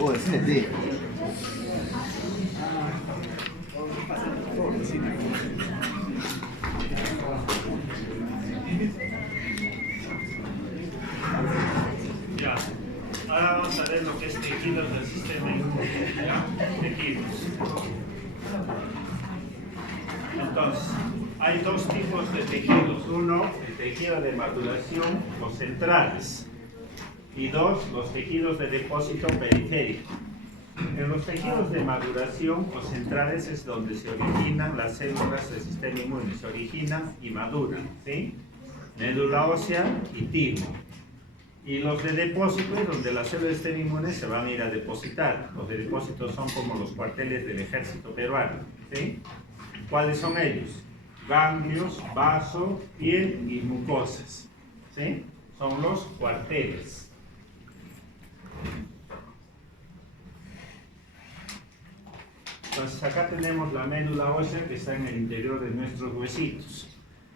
Oh, es D. Ya. Ahora vamos a ver lo que es tejidos del sistema inmune. ¿Ya? Tejidos. Entonces, hay dos tipos de tejidos. Uno, el tejido de maduración o centrales. Y dos, los tejidos de depósito periférico. En los tejidos de maduración o centrales es donde se originan las células del sistema inmune, se originan y maduran, ¿sí? Médula ósea y timo. Y los de depósito es donde las células del sistema inmune se van a ir a depositar. Los de depósito son como los cuarteles del ejército peruano, ¿sí? ¿Cuáles son ellos? Ganglios, vaso, piel y mucosas, ¿sí? Son los cuarteles. Entonces acá tenemos la médula ósea que está en el interior de nuestros huesitos.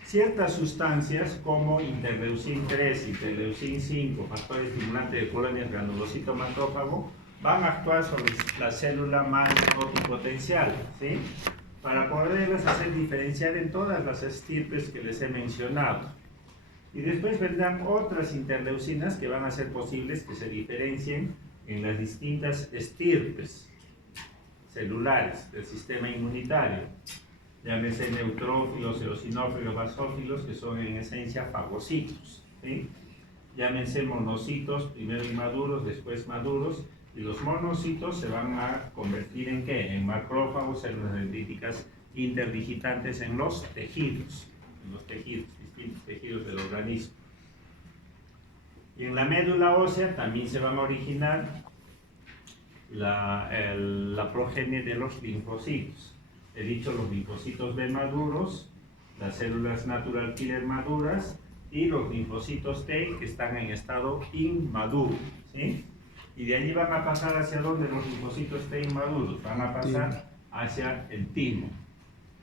Ciertas sustancias como interleucin 3, interleucin 5, factor estimulante de colonias granulocito macrófago, van a actuar sobre la célula magnotipotencial, ¿sí? Para poderlas hacer diferenciar en todas las estirpes que les he mencionado. Y después vendrán otras interleucinas que van a hacer posibles que se diferencien en las distintas estirpes celulares del sistema inmunitario. Llámese neutrófilos, eosinófilos, basófilos, que son en esencia fagocitos, ¿sí? Llámense monocitos, primero inmaduros, después maduros, y los monocitos se van a convertir en ¿qué? En macrófagos, células dendríticas interdigitantes en los tejidos, distintos tejidos del organismo. Y en la médula ósea también se van a originar la progenie de los linfocitos. He dicho los linfocitos B maduros, las células natural killer maduras y los linfocitos T que están en estado inmaduro, ¿sí? Y de allí van a pasar hacia donde los linfocitos T inmaduros van a pasar hacia el timo,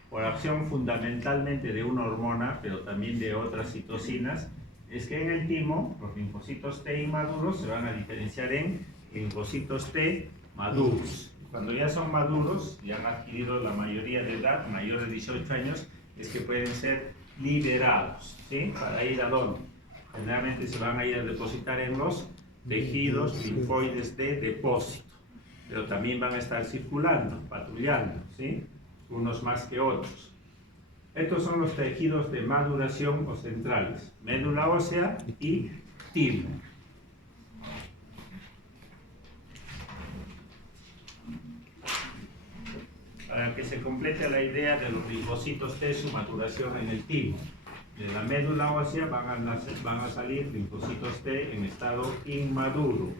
por acción fundamentalmente de una hormona, pero también de otras citocinas. Es que en el timo los linfocitos T inmaduros se van a diferenciar en linfocitos T maduros. Cuando ya son maduros, ya han adquirido la mayoría de edad, mayor de 18 años, es que pueden ser liberados, ¿sí? ¿Para ir a dónde? Generalmente se van a ir a depositar en los tejidos linfoides de depósito, pero también van a estar circulando, patrullando, ¿sí? Unos más que otros. Estos son los tejidos de maduración o centrales, médula ósea y timo. Para que se complete la idea de los linfocitos T, su maturación en el timo. De la médula ósea van a salir linfocitos T en estado inmaduro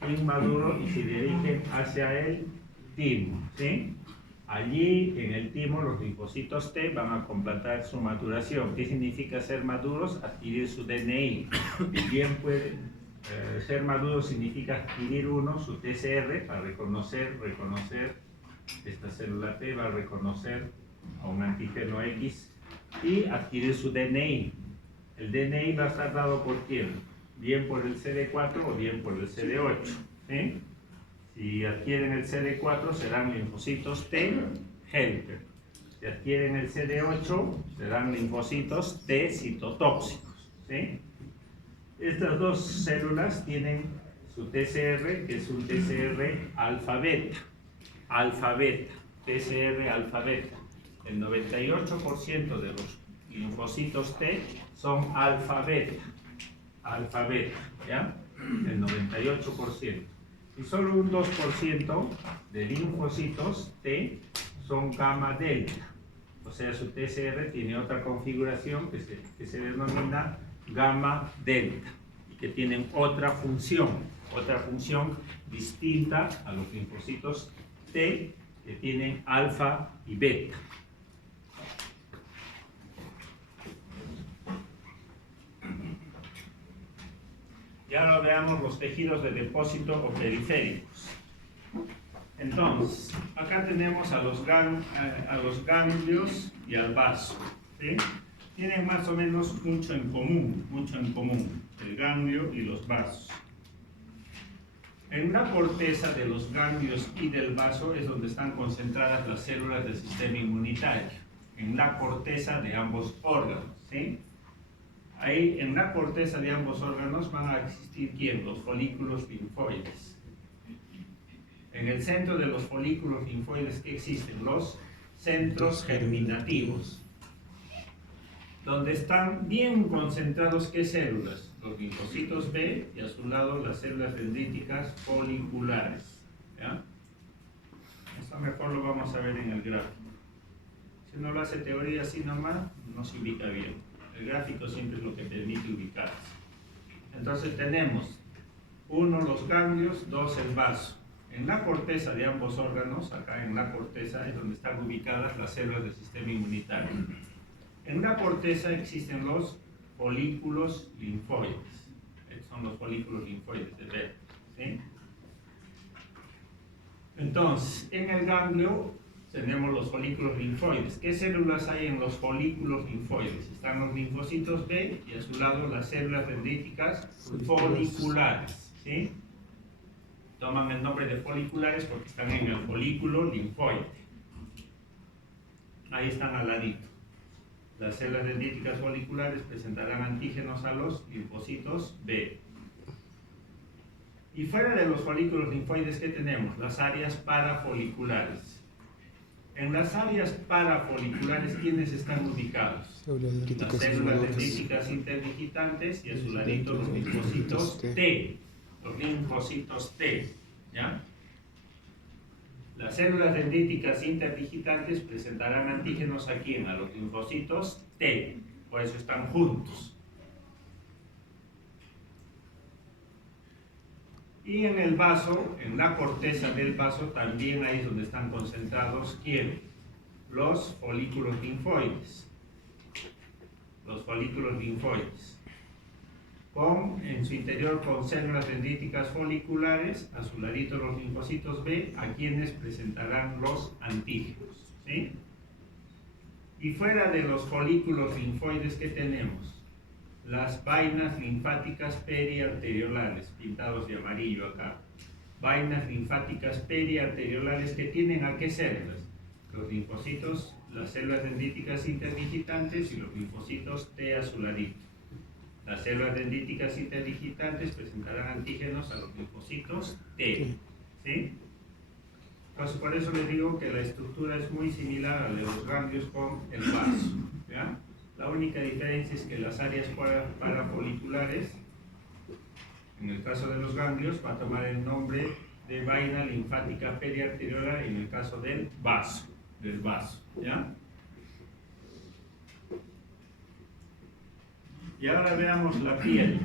y se dirigen hacia el timo, ¿sí? Allí en el timo los linfocitos T van a completar su maturación. ¿Qué significa ser maduros? Adquirir su DNI. Bien puede ser maduro significa adquirir uno su TCR para reconocer esta célula T, va a reconocer a un antígeno X y adquirir su DNI. El DNI va a estar dado por quién, bien por el CD4 o bien por el CD8, ¿sí? Si adquieren el CD4 serán linfocitos T helper. Si adquieren el CD8 serán linfocitos T citotóxicos, ¿sí? Estas dos células tienen su TCR, que es un TCR alfa-beta. Alfa-beta, TCR alfa-beta. El 98% de los linfocitos T son alfa-beta, ¿ya? El 98%. Y solo un 2% de linfocitos T son gamma-delta. O sea, su TCR tiene otra configuración que se denomina gamma-delta y que tienen otra función distinta a los linfocitos T que tienen alfa y beta. Y ahora veamos los tejidos de depósito o periféricos. Entonces, acá tenemos a los ganglios y al vaso, ¿sí? Tienen más o menos mucho en común, el ganglio y los vasos. En la corteza de los ganglios y del vaso es donde están concentradas las células del sistema inmunitario, en la corteza de ambos órganos, ¿sí? Ahí, en la corteza de ambos órganos van a existir, ¿quién? Los folículos linfoides. En el centro de los folículos linfoides, ¿qué existen? Los centros germinativos, donde están bien concentrados, ¿qué células? Los linfocitos B y a su lado las células dendríticas foliculares, ¿ya? Esto mejor lo vamos a ver en el gráfico. Si uno lo hace teoría así nomás, no se ubica bien. El gráfico siempre es lo que permite ubicarse. Entonces tenemos, 1, los ganglios, 2, el vaso. En la corteza de ambos órganos, acá en la corteza es donde están ubicadas las células del sistema inmunitario. En la corteza existen los folículos linfoides. Estos son los folículos linfoides de ver, ¿sí? Entonces, en el ganglio tenemos los folículos linfoides. ¿Qué células hay en los folículos linfoides? Están los linfocitos B y a su lado las células dendríticas foliculares, ¿sí? Toman el nombre de foliculares porque están en el folículo linfoide. Ahí están al ladito. Las células dendríticas foliculares presentarán antígenos a los linfocitos B. Y fuera de los folículos linfoides, ¿qué tenemos? Las áreas parafoliculares. En las áreas parafoliculares, ¿quiénes están ubicados? Las células dendríticas interdigitantes y a su ladito los linfocitos T. Los linfocitos T, ¿ya? Las células dendríticas interdigitantes presentarán antígenos aquí a los linfocitos T, por eso están juntos. Y en el vaso, en la corteza del vaso, también ahí es donde están concentrados, ¿quién? Los folículos linfoides. Los folículos linfoides. En su interior con células dendríticas foliculares, a su ladito los linfocitos B, a quienes presentarán los antígenos, ¿sí? Y fuera de los folículos linfoides, ¿qué tenemos? Las vainas linfáticas periarteriolares, pintados de amarillo acá. Vainas linfáticas periarteriolares que tienen ¿a qué células? Los linfocitos, las células dendríticas interdigitantes y los linfocitos T a su ladito. Las células dendríticas interdigitantes presentarán antígenos a los linfocitos T, ¿sí? Entonces, por eso les digo que la estructura es muy similar a la de los ganglios con el vaso, ¿ya? La única diferencia es que las áreas parafoliculares, en el caso de los ganglios, va a tomar el nombre de vaina linfática periarteriolar en el caso del vaso, ¿ya? Y ahora veamos la piel.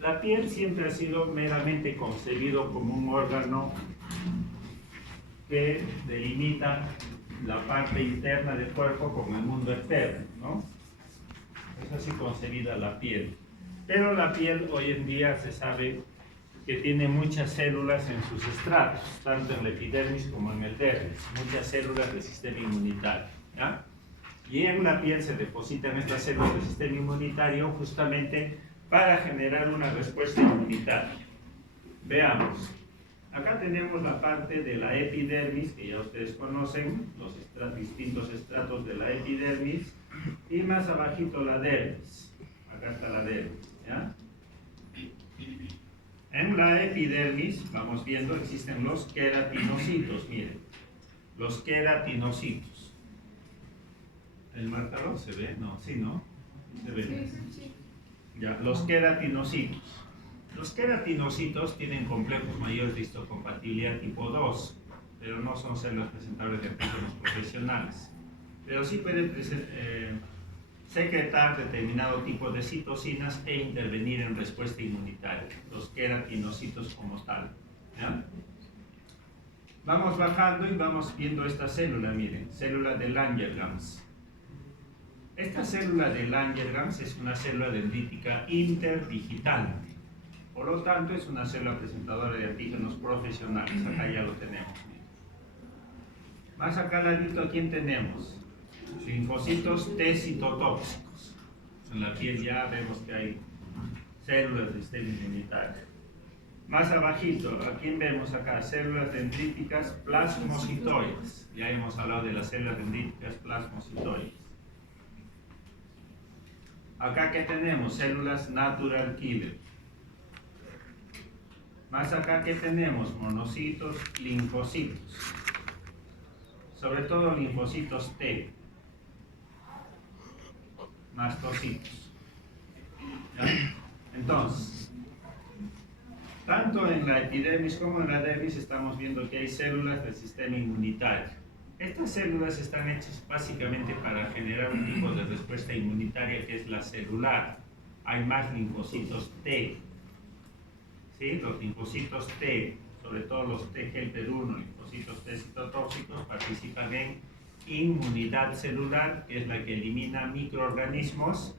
La piel siempre ha sido meramente concebido como un órgano que delimita la parte interna del cuerpo con el mundo externo, ¿no? Es así concebida la piel. Pero la piel hoy en día se sabe que tiene muchas células en sus estratos, tanto en la epidermis como en el dermis, muchas células del sistema inmunitario, ¿ya? Y en la piel se depositan estas células del sistema inmunitario justamente para generar una respuesta inmunitaria. Veamos. Acá tenemos la parte de la epidermis, que ya ustedes conocen, los distintos estratos de la epidermis, y más abajito la dermis. Acá está la dermis, ¿ya? En la epidermis, vamos viendo, existen los queratinocitos, miren. Los queratinocitos. ¿El marcador se ve? No, sí, ¿no? Se ve. Ya, los queratinocitos. Los queratinocitos tienen complejos mayores de histocompatibilidad tipo 2, pero no son células presentables de antígenos profesionales. Pero sí pueden secretar determinado tipo de citocinas e intervenir en respuesta inmunitaria. Los queratinocitos como tal, ¿ya? Vamos bajando y vamos viendo esta célula, miren, célula de Langerhans. Esta célula de Langerhans es una célula dendrítica interdigitante. Por lo tanto, es una célula presentadora de antígenos profesionales. Acá ya lo tenemos. Más acá al ladito, ¿a quién tenemos? Linfocitos T citotóxicos. En la piel ya vemos que hay células del sistema inmunitario. Más abajito, aquí vemos acá células dendríticas plasmocitoides. Ya hemos hablado de las células dendríticas plasmocitoides. Acá que tenemos células natural killer. Más acá que tenemos monocitos, linfocitos. Sobre todo linfocitos T. Mastocitos. ¿Ya? Entonces, tanto en la epidermis como en la dermis estamos viendo que hay células del sistema inmunitario. Estas células están hechas básicamente para generar un tipo de respuesta inmunitaria que es la celular. Hay más linfocitos T. ¿Sí? Los linfocitos T, sobre todo los T helper 1, linfocitos T citotóxicos, participan en inmunidad celular, que es la que elimina microorganismos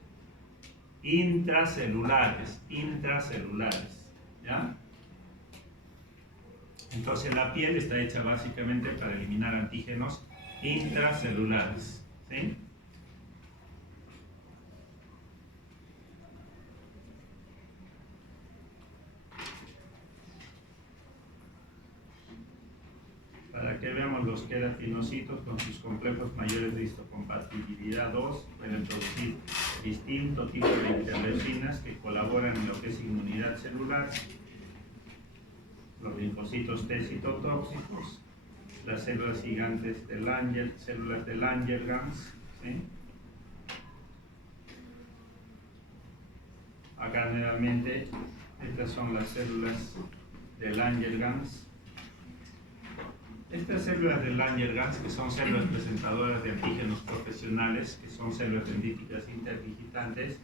intracelulares, ¿ya? Entonces la piel está hecha básicamente para eliminar antígenos intracelulares, ¿sí? Para que veamos los queratinocitos con sus complejos mayores de histocompatibilidad 2 pueden producir distintos tipos de interleucinas que colaboran en lo que es inmunidad celular, los linfocitos T citotóxicos, las células gigantes de Langerhans, células de Langerhans, ¿sí? Acá nuevamente, estas son las células de Langerhans. Estas células de Langerhans, que son células presentadoras de antígenos profesionales, que son células dendríticas interdigitantes,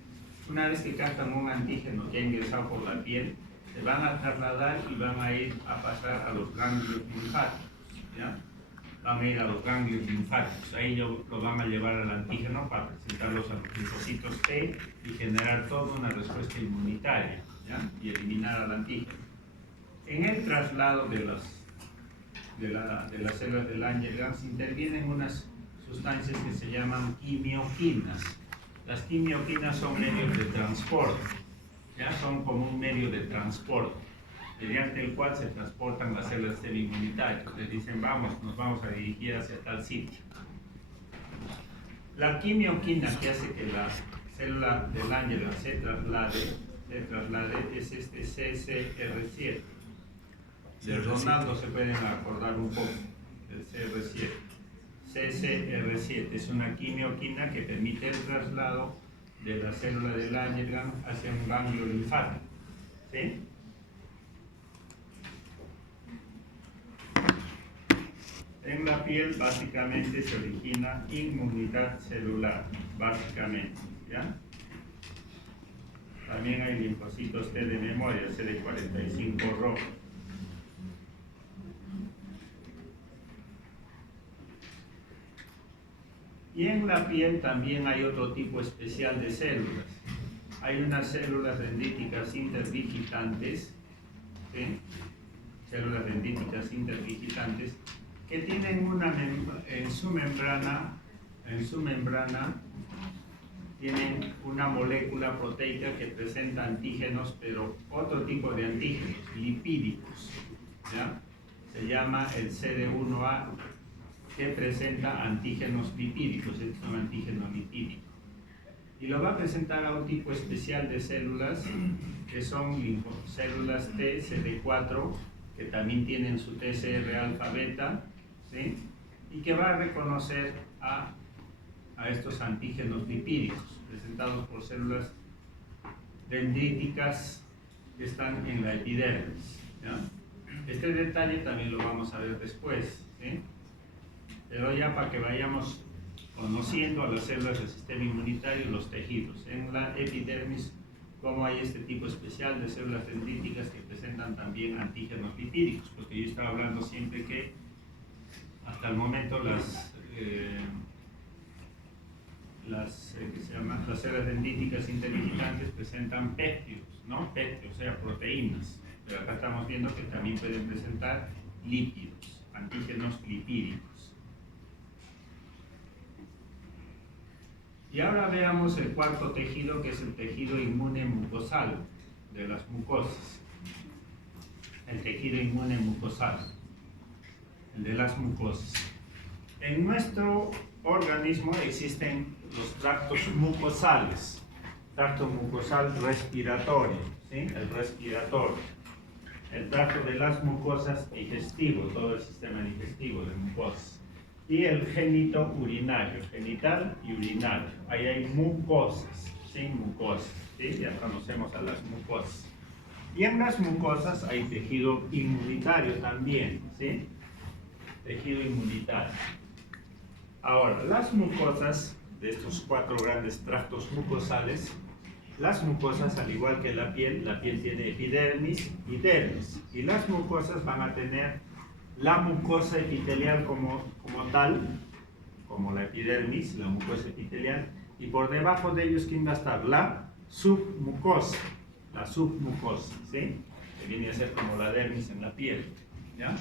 una vez que captan un antígeno que ha ingresado por la piel, se van a trasladar y van a ir a pasar a los ganglios linfáticos, ¿ya? Van a ir a los ganglios linfáticos, ahí lo van a llevar al antígeno para presentarlos a los linfocitos T y generar toda una respuesta inmunitaria, ¿ya? Y eliminar al antígeno. En el traslado de las células de Langerhans intervienen unas sustancias que se llaman quimioquinas. Las quimioquinas son medios de transporte, ya son como un medio de transporte, mediante el cual se transportan las células inmunitarias. Les dicen, nos vamos a dirigir hacia tal sitio. La quimioquina que hace que la célula de Langerhans se traslade es este CCR7. De Ronaldo se pueden acordar un poco del CR7. CCR7 es una quimioquina que permite el traslado de la célula de Langerhans hacia un ganglio linfático, ¿sí? En la piel básicamente se origina inmunidad celular, básicamente, ¿ya? También hay linfocitos T de memoria, CD45 rojo. Y en la piel también hay otro tipo especial de células. Hay unas células dendríticas interdigitantes, ¿sí? Células dendríticas interdigitantes que tienen en su membrana tienen una molécula proteica que presenta antígenos, pero otro tipo de antígenos, lipídicos, ¿ya? Se llama el CD1A, que presenta antígenos lipídicos, es un antígeno lipídico. Y lo va a presentar a un tipo especial de células, que son células T, CD4, que también tienen su TCR alfa beta, ¿sí? Y que va a reconocer a estos antígenos lipídicos, presentados por células dendríticas que están en la epidermis, ¿ya? Este detalle también lo vamos a ver después, ¿sí? Pero ya para que vayamos conociendo a las células del sistema inmunitario y los tejidos. En la epidermis, como hay este tipo especial de células dendríticas que presentan también antígenos lipídicos, porque yo estaba hablando siempre que hasta el momento las células dendríticas interdigitantes presentan péptidos, ¿no? Péptidos, o sea, proteínas. Pero acá estamos viendo que también pueden presentar lípidos, antígenos lipídicos. Y ahora veamos el cuarto tejido, que es el tejido inmune mucosal de las mucosas. el tejido inmune mucosal, el de las mucosas. En nuestro organismo existen los tractos mucosales, tracto mucosal respiratorio, ¿sí? El respiratorio, el tracto de las mucosas digestivo, todo el sistema digestivo de mucosas, y el genito urinario, genital y urinario. Ahí hay mucosas, ¿sí? Mucosas, ¿sí? Ya conocemos a las mucosas. Y en las mucosas hay tejido inmunitario también, ¿sí? Tejido inmunitario. Ahora, las mucosas de estos 4 grandes tractos mucosales, las mucosas, al igual que la piel tiene epidermis y dermis. Y las mucosas van a tener la mucosa epitelial como tal, como la epidermis, la mucosa epitelial, y por debajo de ellos, ¿quién va a estar? La submucosa, ¿sí? Que viene a ser como la dermis en la piel, ¿ya?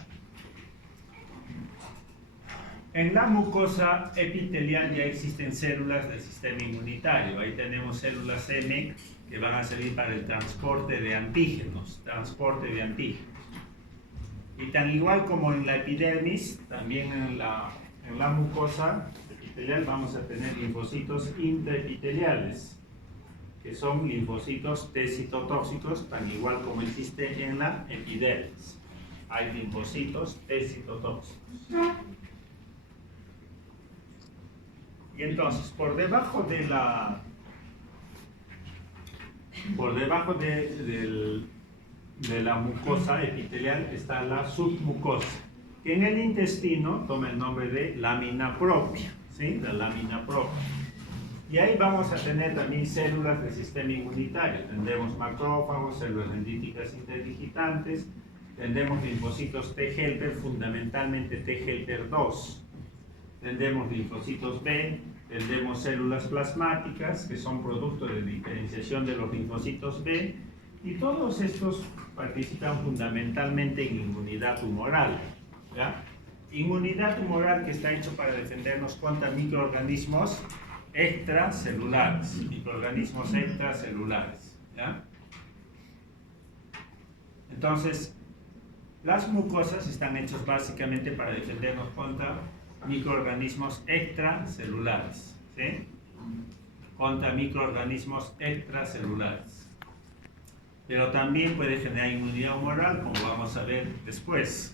En la mucosa epitelial ya existen células del sistema inmunitario. Ahí tenemos células M que van a servir para el transporte de antígenos, Y tan igual como en la epidermis, también en la mucosa epitelial vamos a tener linfocitos intraepiteliales, que son linfocitos T citotóxicos, tan igual como existe en la epidermis. Hay linfocitos T citotóxicos. Y entonces, por debajo de la mucosa epitelial está la submucosa, que en el intestino toma el nombre de lámina propia, ¿sí? La lámina propia. Y ahí vamos a tener también células del sistema inmunitario. Tendremos macrófagos, células dendríticas interdigitantes, tendremos linfocitos T helper, fundamentalmente T helper 2. Tendremos linfocitos B, tendremos células plasmáticas, que son producto de diferenciación de los linfocitos B, y todos estos participan fundamentalmente en inmunidad tumoral, ¿ya? Inmunidad tumoral que está hecho para defendernos contra microorganismos extracelulares, ¿ya? Entonces, las mucosas están hechas básicamente para defendernos contra microorganismos extracelulares, ¿sí? Contra microorganismos extracelulares. Pero también puede generar inmunidad humoral, como vamos a ver después.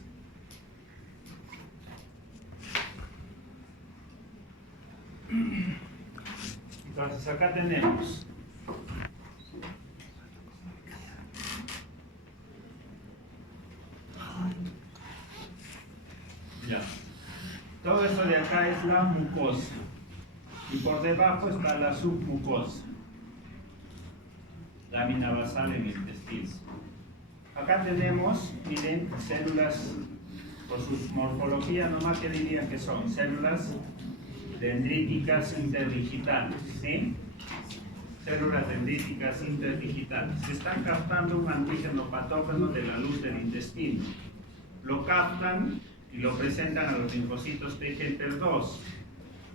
Entonces acá tenemos ya. Todo esto de acá es la mucosa y por debajo está la submucosa, lámina basal en el intestino. Acá tenemos, miren, células, por su morfología nomás que dirían que son células dendríticas interdigitantes, ¿sí? Células dendríticas interdigitantes. Se están captando un antígeno patógeno de la luz del intestino. Lo captan y lo presentan a los linfocitos T helper 2.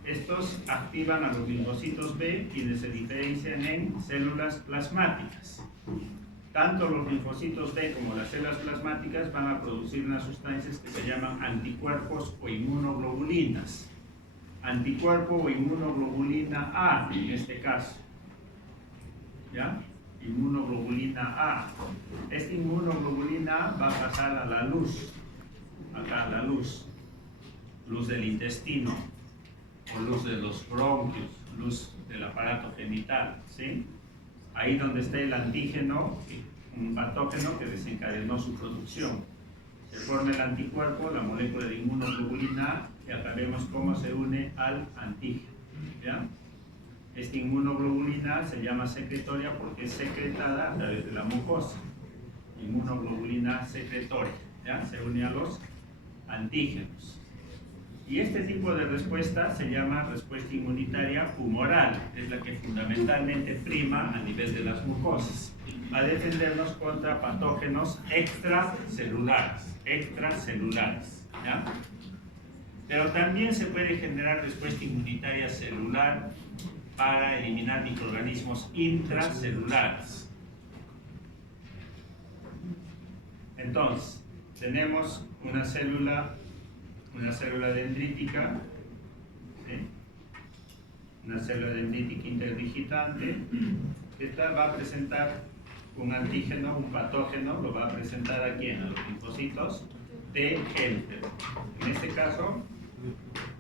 Estos activan a los linfocitos B, quienes se diferencian en células plasmáticas. Tanto los linfocitos B como las células plasmáticas van a producir unas sustancias que se llaman anticuerpos o inmunoglobulinas. Anticuerpo o inmunoglobulina A, en este caso. ¿Ya? Inmunoglobulina A. Esta inmunoglobulina A va a pasar a la luz. Acá la luz del intestino, o luz de los bronquios, luz del aparato genital, ¿sí? Ahí donde está el antígeno, un patógeno que desencadenó su producción. Se forma el anticuerpo, la molécula de inmunoglobulina A, y acá vemos cómo se une al antígeno, ¿ya? Esta inmunoglobulina A se llama secretoria porque es secretada a través de la mucosa. Inmunoglobulina A secretoria, ¿ya? Se une a los antígenos. Y este tipo de respuesta se llama respuesta inmunitaria humoral, es la que fundamentalmente prima a nivel de las mucosas, a defendernos contra patógenos extracelulares, ¿ya? Pero también se puede generar respuesta inmunitaria celular para eliminar microorganismos intracelulares. Entonces, tenemos una célula dendrítica, ¿sí? Una célula dendrítica interdigitante, que va a presentar un antígeno, un patógeno, lo va a presentar aquí en los linfocitos T helper. En este caso,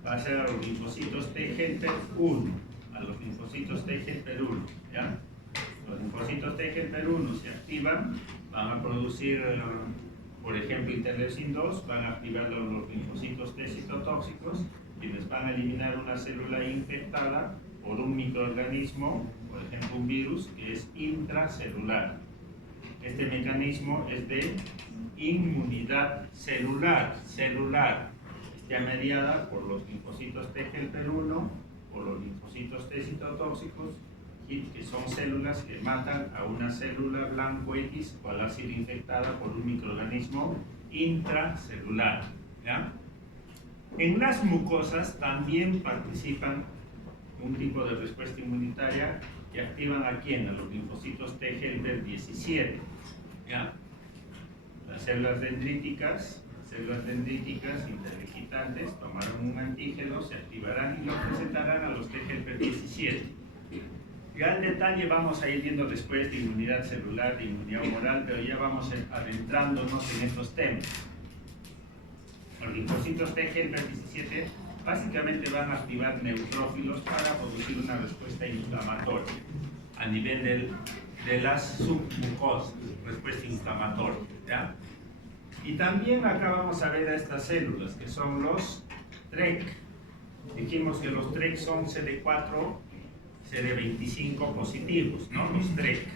va a ser a los linfocitos T helper 1, a los linfocitos T helper 1, ¿ya? Los linfocitos T helper 1 se activan, van a producir, por ejemplo, interleucin 2, van a activar los linfocitos T citotóxicos, quienes van a eliminar una célula infectada por un microorganismo, por ejemplo un virus, que es intracelular. Este mecanismo es de inmunidad celular, está mediada por los linfocitos T helper 1, por los linfocitos T citotóxicos, que son células que matan a una célula blanco X o al ser infectada por un microorganismo intracelular, ¿ya? En las mucosas también participan un tipo de respuesta inmunitaria que activan a quién, a los linfocitos T helper 17, ¿ya? Las células dendríticas interdigitantes tomarán un antígeno, se activarán y lo presentarán a los T helper 17. Ya en detalle vamos a ir viendo después de inmunidad celular, de inmunidad humoral, pero ya vamos adentrándonos en estos temas. Los linfocitos T helper 17 básicamente van a activar neutrófilos para producir una respuesta inflamatoria a nivel de las submucosas, respuesta inflamatoria, ¿ya? Y también acá vamos a ver a estas células que son los TREC. Dijimos que los TREC son CD4, CD25 positivos, ¿no? Los TREC.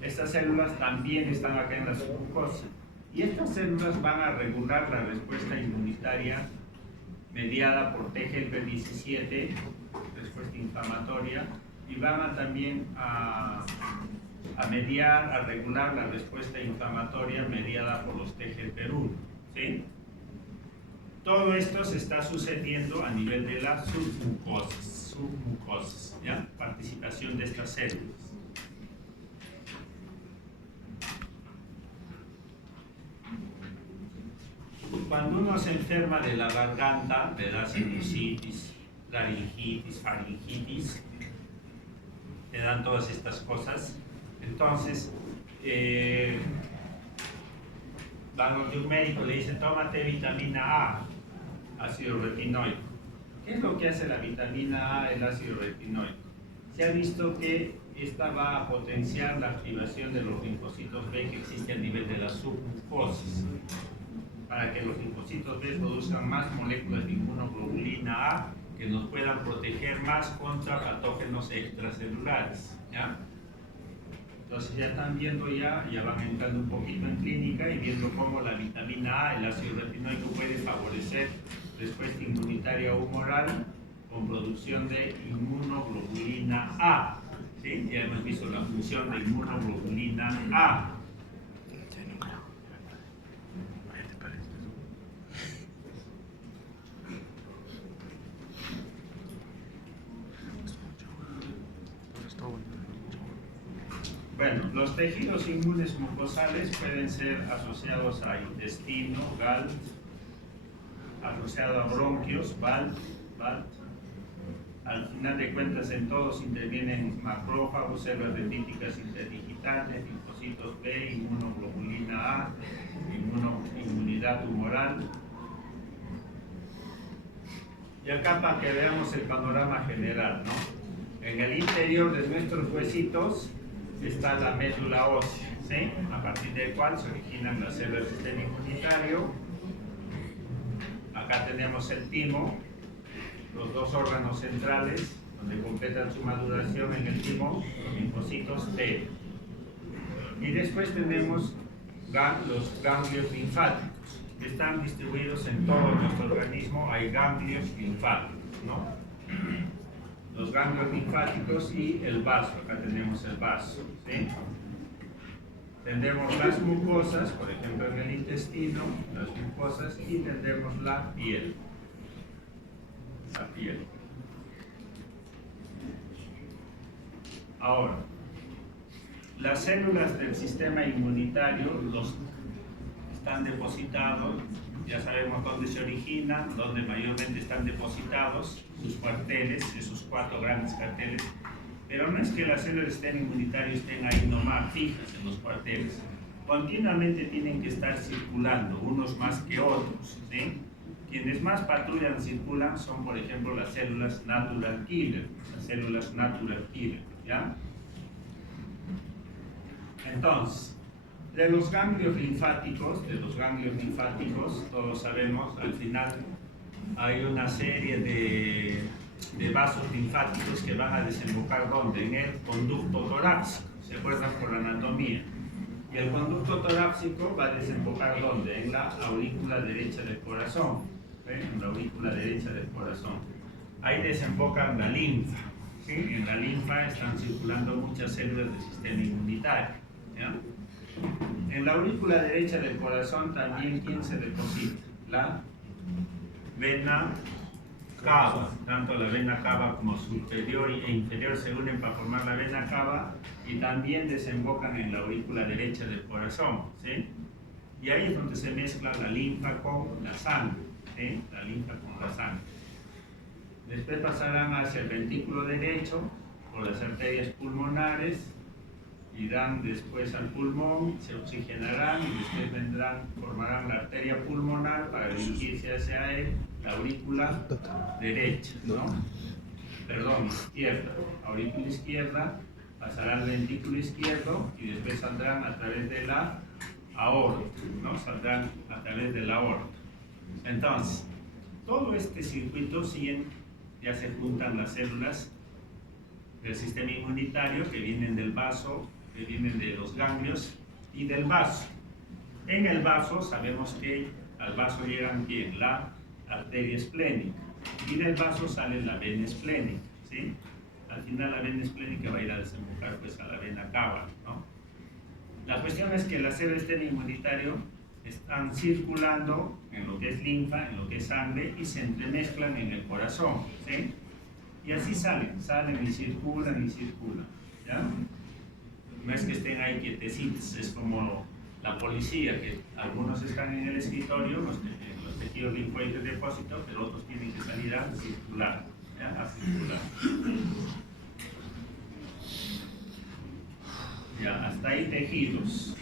Estas células también están acá en la submucosa. Y estas células van a regular la respuesta inmunitaria mediada por T helper 17, respuesta inflamatoria, y van también a mediar, a regular la respuesta inflamatoria mediada por los T helper 1, ¿sí? Todo esto se está sucediendo a nivel de las submucosas, ¿ya? Participación de estas células. Cuando uno se enferma de la garganta, le da sinusitis, laringitis, faringitis, le dan todas estas cosas. Entonces, van donde un médico, le dice, tómate vitamina A, ácido retinoico. ¿Qué es lo que hace la vitamina A, el ácido retinoico? Se ha visto que esta va a potenciar la activación de los linfocitos B que existe a nivel de las submucosas, para que los linfocitos B produzcan más moléculas de inmunoglobulina A que nos puedan proteger más contra patógenos extracelulares, ¿ya? Entonces ya están viendo, ya van entrando un poquito en clínica y viendo cómo la vitamina A, el ácido retinoico, puede favorecer respuesta inmunitaria humoral con producción de inmunoglobulina A, ¿sí? Ya hemos visto la función de inmunoglobulina A. Bueno, los tejidos inmunes mucosales pueden ser asociados a intestino, GALT, asociado a bronquios, BALT. Al final de cuentas, en todos intervienen macrófagos, células dendríticas interdigitantes, linfocitos B, inmunoglobulina A, inmunidad humoral. Y acá para que veamos el panorama general, ¿no? En el interior de nuestros huesitos está la médula ósea, ¿sí? A partir del cual se originan las células del sistema inmunitario. Acá tenemos el timo, los dos órganos centrales, donde completan su maduración en el timo, los linfocitos T. Y después tenemos los ganglios linfáticos, que están distribuidos en todo nuestro organismo. Hay ganglios linfáticos, ¿no? Los ganglios linfáticos y el vaso, acá tenemos el vaso, ¿sí? Tendremos las mucosas, por ejemplo en el intestino, las mucosas, y tendremos la piel. Ahora, las células del sistema inmunitario, están depositados, ya sabemos dónde se originan, dónde mayormente están depositados sus cuarteles, esos 4 grandes cuarteles, pero no es que las células del sistema inmunitario estén ahí nomás fijas en los cuarteles, continuamente tienen que estar circulando, unos más que otros, ¿sí? Quienes más patrullan, circulan, son por ejemplo las células natural killer, ¿ya? Entonces, de los ganglios linfáticos, todos sabemos, al final hay una serie de vasos linfáticos que van a desembocar ¿dónde? En el conducto torácico, ¿se acuerdan por la anatomía? Y el conducto torácico va a desembocar ¿dónde? En la aurícula derecha del corazón, en la aurícula derecha del corazón. Ahí desembocan la linfa, ¿sí? En la linfa están circulando muchas células del sistema inmunitario, ¿ya? En la aurícula derecha del corazón también, ¿quién se deposita? La vena cava. Tanto la vena cava como superior e inferior se unen para formar la vena cava y también desembocan en la aurícula derecha del corazón, ¿sí? Y ahí es donde se mezcla la linfa con la sangre, ¿sí? La linfa con la sangre. Después pasarán hacia el ventrículo derecho por las arterias pulmonares, irán después al pulmón, se oxigenarán y después formarán la arteria pulmonar para dirigirse hacia la aurícula derecha, ¿no? Perdón, izquierda. Aurícula izquierda, pasará al ventrículo izquierdo y después saldrán a través de la aorta, ¿no? Saldrán a través de la aorta. Entonces, todo este circuito ya se juntan las células del sistema inmunitario que vienen del vaso, que vienen de los ganglios y del vaso. En el vaso sabemos que al vaso llegan ¿quién? La arteria esplénica, y del vaso sale la vena esplénica, ¿sí? Al final la vena esplénica va a ir a desembocar pues a la vena cava, ¿no? La cuestión es que las células del sistema inmunitario están circulando en lo que es linfa, en lo que es sangre y se entremezclan en el corazón, ¿sí? Y así salen y circulan, ¿ya? No es que estén ahí quietecitos, es como la policía, que algunos están en el escritorio, los tejidos linfoides de depósito, pero otros tienen que salir a circular, ¿ya? A circular. Ya, hasta ahí tejidos.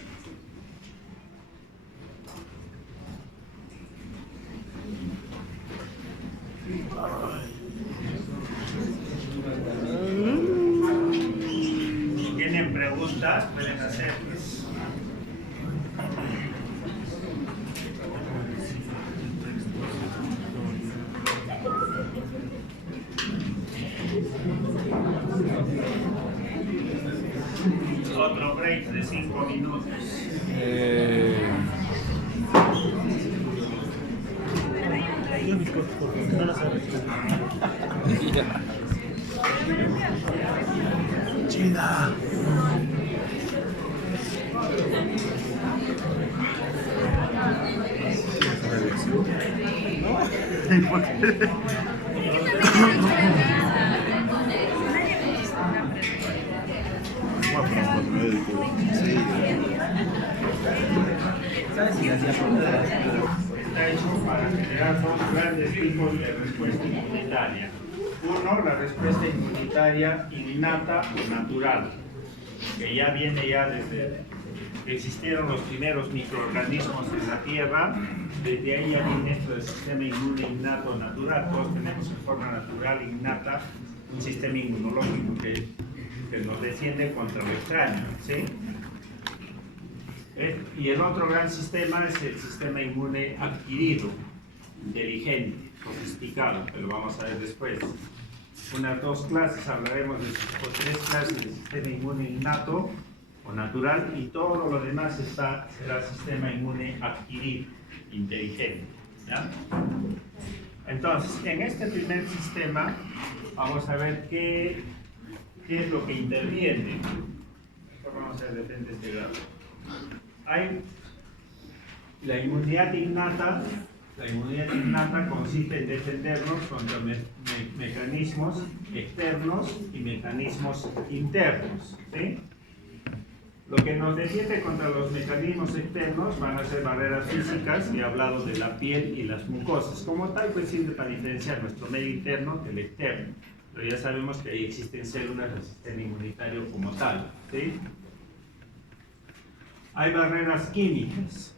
Si tienen preguntas, pueden hacerlas. Otro break de 5 minutos. China. ¿Por qué? Está hecho para generar dos grandes tipos de respuesta inmunitaria. Uno, la respuesta inmunitaria innata o natural, que ya viene desde que existieron los primeros microorganismos en la Tierra. Desde ahí ya viene esto del sistema inmune innato natural. Todos tenemos en forma natural innata un sistema inmunológico que nos defiende contra lo extraño, ¿sí? Y el otro gran sistema es el sistema inmune adquirido, inteligente, sofisticado, que lo vamos a ver después. Unas 2 clases hablaremos de 3 clases de sistema inmune innato o natural, y todo lo demás será sistema inmune adquirido, inteligente, ¿ya? Entonces, en este primer sistema vamos a ver qué es lo que interviene. Vamos a ver de este grado. Hay la inmunidad innata. La inmunidad innata consiste en defendernos contra mecanismos externos y mecanismos internos, ¿sí? Lo que nos defiende contra los mecanismos externos van a ser barreras físicas, y he hablado de la piel y las mucosas. Como tal, pues sirve para diferenciar nuestro medio interno del externo. Pero ya sabemos que ahí existen células del sistema inmunitario como tal, ¿sí? Hay barreras químicas.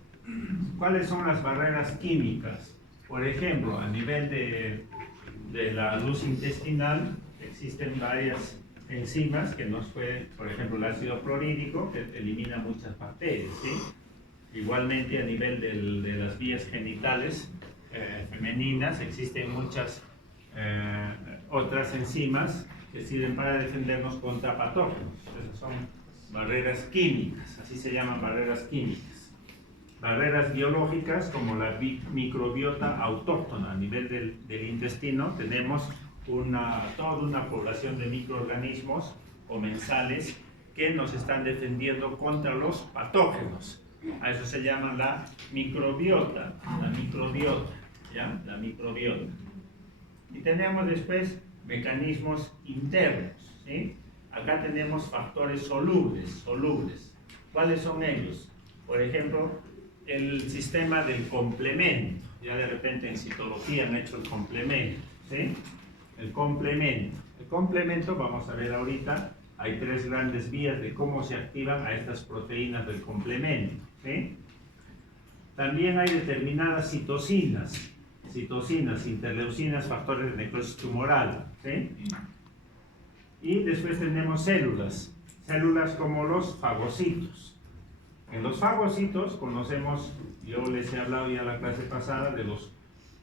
¿Cuáles son las barreras químicas? Por ejemplo, a nivel de la luz intestinal, existen varias enzimas que nos pueden, por ejemplo, el ácido clorhídrico, que elimina muchas bacterias, ¿sí? Igualmente, a nivel de las vías genitales femeninas, existen muchas otras enzimas que sirven para defendernos contra patógenos. Esas son barreras químicas, así se llaman barreras químicas. Barreras biológicas, como la microbiota autóctona. A nivel del intestino tenemos toda una población de microorganismos comensales que nos están defendiendo contra los patógenos. A eso se llama la microbiota, ¿ya? La microbiota. Y tenemos después mecanismos internos, ¿sí? Acá tenemos factores solubles. ¿Cuáles son ellos? Por ejemplo, el sistema del complemento. Ya de repente en citología han hecho el complemento, ¿sí? El complemento, vamos a ver ahorita, hay tres grandes vías de cómo se activan a estas proteínas del complemento, ¿sí? También hay determinadas citocinas, interleucinas, factores de necrosis tumoral, ¿sí? Y después tenemos células como los fagocitos. En los fagocitos conocemos, yo les he hablado ya en la clase pasada, de los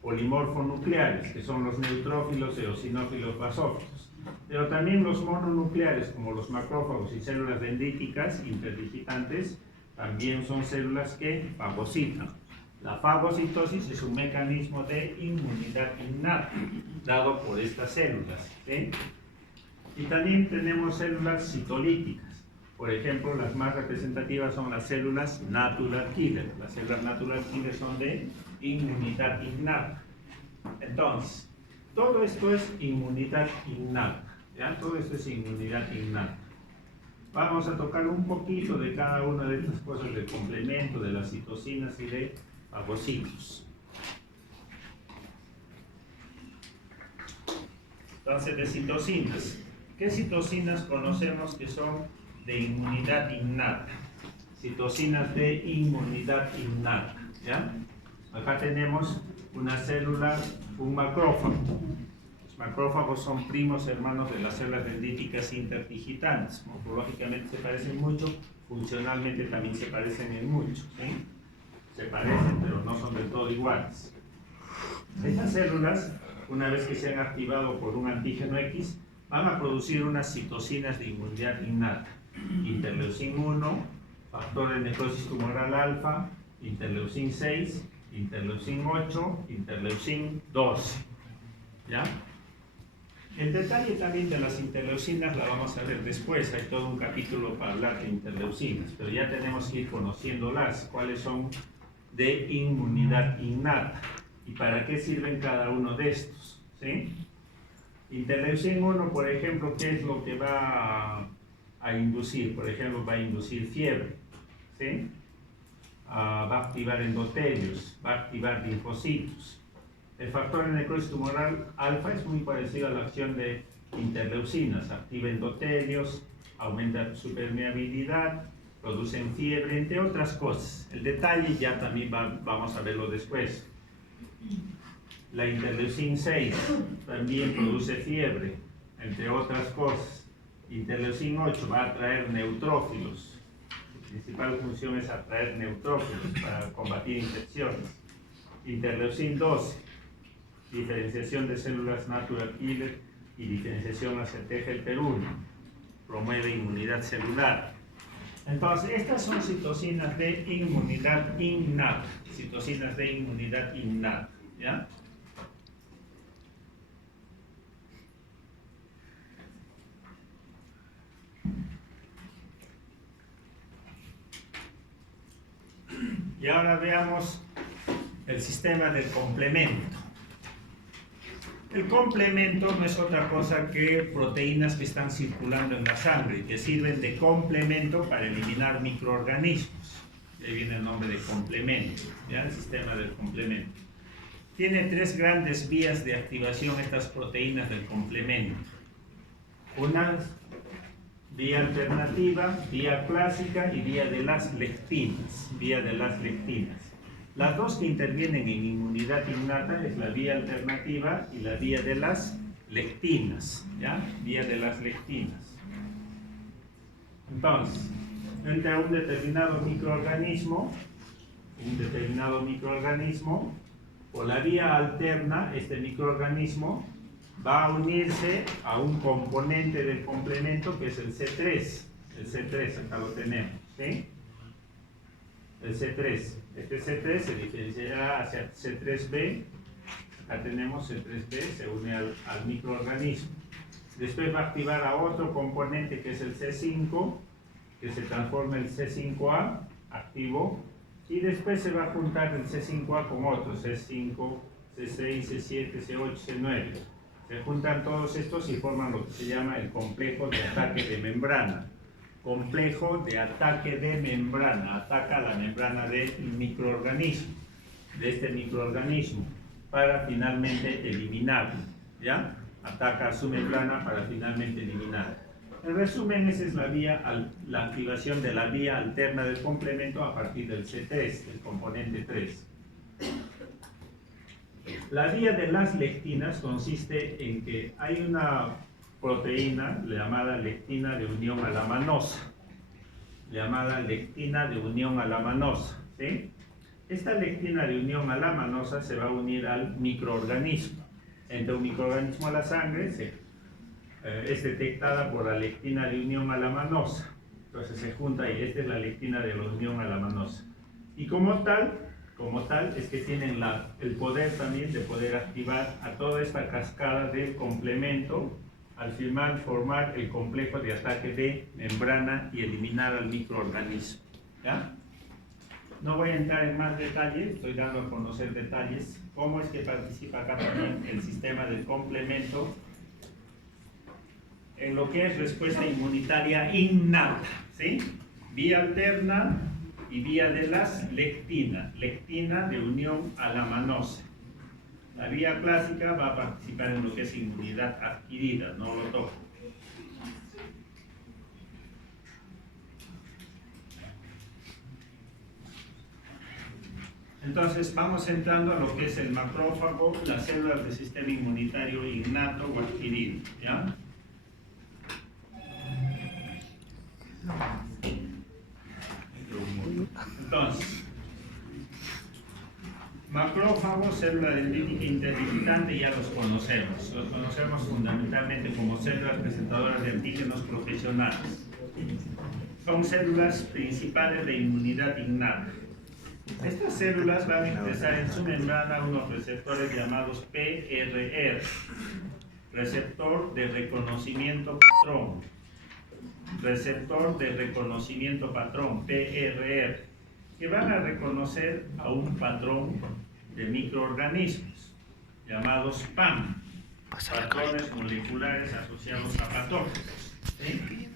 polimorfonucleares, que son los neutrófilos, eosinófilos, basófilos. Pero también los mononucleares, como los macrófagos y células dendríticas interdigitantes, también son células que fagocitan. La fagocitosis es un mecanismo de inmunidad innata, dado por estas células, ¿sí? Y también tenemos células citolíticas. Por ejemplo, las más representativas son las células natural killer. Las células natural killer son de inmunidad innata. Entonces, todo esto es inmunidad innata, ¿ya? Todo esto es inmunidad innata. Vamos a tocar un poquito de cada una de estas cosas, del complemento, de las citocinas y de fagocitos. Entonces, de citocinas. ¿Qué citocinas conocemos que son de inmunidad innata? Citocinas de inmunidad innata, ¿ya? Acá tenemos una célula, un macrófago. Los macrófagos son primos hermanos de las células dendríticas interdigitantes. Morfológicamente se parecen mucho, funcionalmente también se parecen en mucho, ¿sí? Se parecen, pero no son del todo iguales. Estas células, una vez que se han activado por un antígeno X, van a producir unas citocinas de inmunidad innata. Interleucin 1, factor de necrosis tumoral alfa, interleucin 6, interleucin 8, interleucin 12. ¿Ya? El detalle también de las interleucinas la vamos a ver después. Hay todo un capítulo para hablar de interleucinas, pero ya tenemos que ir conociéndolas, cuáles son de inmunidad innata y para qué sirven cada uno de estos, ¿sí? Interleucin 1, por ejemplo, ¿qué es lo que va a inducir? Por ejemplo, va a inducir fiebre, ¿sí? Va a activar endotelios, va a activar linfocitos. El factor de necrosis tumoral alfa es muy parecido a la acción de interleucinas, activa endotelios, aumenta su permeabilidad, producen fiebre, entre otras cosas. El detalle ya también vamos a verlo después. La interleucin 6 también produce fiebre, entre otras cosas. Interleucin 8 va a atraer neutrófilos. Su principal función es atraer neutrófilos para combatir infecciones. Interleucin 12, diferenciación de células natural killer y diferenciación hacia TGLP1, promueve inmunidad celular. Entonces, estas son citocinas de inmunidad innata, citocinas de inmunidad innata, ¿ya? Y ahora veamos el sistema del complemento. El complemento no es otra cosa que proteínas que están circulando en la sangre y que sirven de complemento para eliminar microorganismos. Ahí viene el nombre de complemento, ¿ya? El sistema del complemento. Tiene tres grandes vías de activación estas proteínas del complemento. Una vía alternativa, vía clásica y vía de las lectinas. Las dos que intervienen en inmunidad innata es la vía alternativa y la vía de las lectinas, ¿ya? Vía de las lectinas. Entonces, entre un determinado microorganismo, por la vía alterna, este microorganismo va a unirse a un componente del complemento que es el C3. El C3, acá lo tenemos, ¿sí? El C3. Este C3 se diferenciará hacia C3b. Acá tenemos C3b, se une al microorganismo. Después va a activar a otro componente que es el C5, que se transforma en C5a, activo. Y después se va a juntar el C5a con otros, C5, C6, C7, C8, C9. Se juntan todos estos y forman lo que se llama el complejo de ataque de membrana. Complejo de ataque de membrana. Ataca la membrana del microorganismo, de este microorganismo, para finalmente eliminarlo, ¿ya? Ataca su membrana para finalmente eliminarlo. En resumen, esa es la activación de la vía alterna del complemento a partir del C3, del componente 3. La vía de las lectinas consiste en que hay una proteína llamada lectina de unión a la manosa. ¿Sí? Esta lectina de unión a la manosa se va a unir al microorganismo. Entre un microorganismo a la sangre es detectada por la lectina de unión a la manosa. Entonces se junta y esta es la lectina de la unión a la manosa. Y como tal es que tienen el poder también de poder activar a toda esta cascada del complemento al final formar el complejo de ataque de membrana y eliminar al microorganismo, ¿ya? No voy a entrar en más detalles, estoy dando a conocer detalles, cómo es que participa acá también el sistema del complemento en lo que es respuesta inmunitaria innata, ¿sí? Vía alterna y vía de las lectinas, lectina de unión a la manosa. La vía clásica va a participar en lo que es inmunidad adquirida, no lo toco. Entonces vamos entrando a lo que es el macrófago, las células del sistema inmunitario innato o adquirido, ¿ya? Entonces, macrófagos, célula dendrítica interdigitante, ya los conocemos. Los conocemos fundamentalmente como células presentadoras de antígenos profesionales. Son células principales de inmunidad innata. Estas células van a expresar en su membrana unos receptores llamados PRR, receptor de reconocimiento patrón. Receptor de reconocimiento patrón, PRR, que van a reconocer a un patrón de microorganismos llamados PAM, patrones moleculares asociados a patógenos, ¿sí?